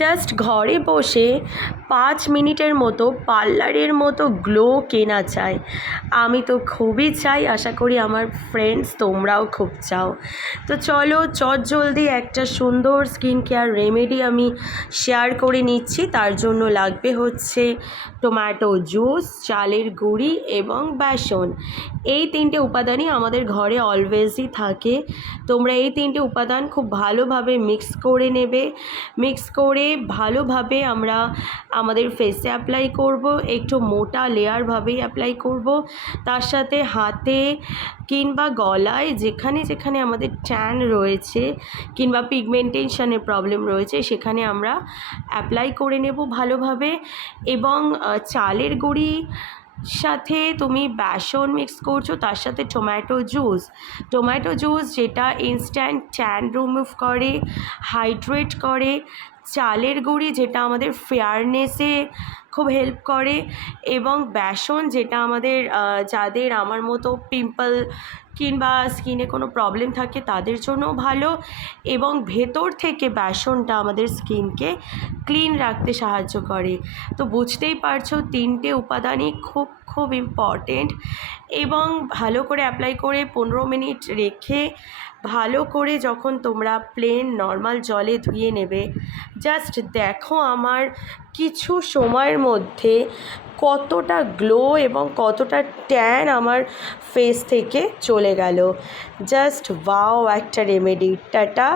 Just ঘরে বসে 5 মিনিটের মতো পার্লারের মতো গ্লো কেনা চাই। আমি তো খুবই চাই, আশা করি আমার ফ্রেন্ডস তোমরাও খুব চাও। তো চলো চটজলদি একটা সুন্দর স্কিন কেয়ার রেমেডি আমি শেয়ার করে নিচ্ছি। তার জন্য লাগবে হচ্ছে টমেটো জুস, চালের গুঁড়ি এবং বেসন। এই তিনটে উপাদানই আমাদের ঘরে অলওয়েজই থাকে। তোমরা এই তিনটে উপাদান খুব ভালোভাবে মিক্স করে নেবে। মিক্স করে ভালোভাবে আমরা আমাদের ফেসে অ্যাপ্লাই করব, একটু মোটা লেয়ারভাবেই অ্যাপ্লাই করব। তার সাথে হাতে কিংবা গলায় যেখানে যেখানে আমাদের ট্যান রয়েছে কিংবা পিগমেন্টেশনের প্রবলেম রয়েছে সেখানে আমরা অ্যাপ্লাই করে নেব ভালোভাবে। এবং চালের গুঁড়ি সাথে তুমি বেসন মিক্স করছো, তার সাথে টমেটো জুস যেটা ইনস্ট্যান্ট ট্যান রিমুভ করে, হাইড্রেট করে। চালের গুঁড়ি যেটা আমাদের ফেয়ারনেসে খুব হেল্প করে, এবং বেসন যেটা আমাদের যাদের আমার মতো পিম্পল কিংবা স্কিনে কোনো প্রবলেম থাকে তাদের জন্যও ভালো, এবং ভেতর থেকে বেসনটা আমাদের স্কিনকে ক্লিন রাখতে সাহায্য করে। তো বুঝতেই পারছো তিনটে উপাদানই খুব খুব ইম্পর্টেন্ট। এবং ভালো করে অ্যাপ্লাই করে 15 মিনিট রেখে ভালো করে যখন তোমরা প্লেন নর্মাল জলে ধুয়ে নেবে, জাস্ট দেখো আমার কিছু সময়ের মধ্যে কতটা গ্লো এবং কতটা ট্যান আমার ফেস থেকে চলে গেল। জাস্ট ওয়াও একটা রেমেডি। টাটা।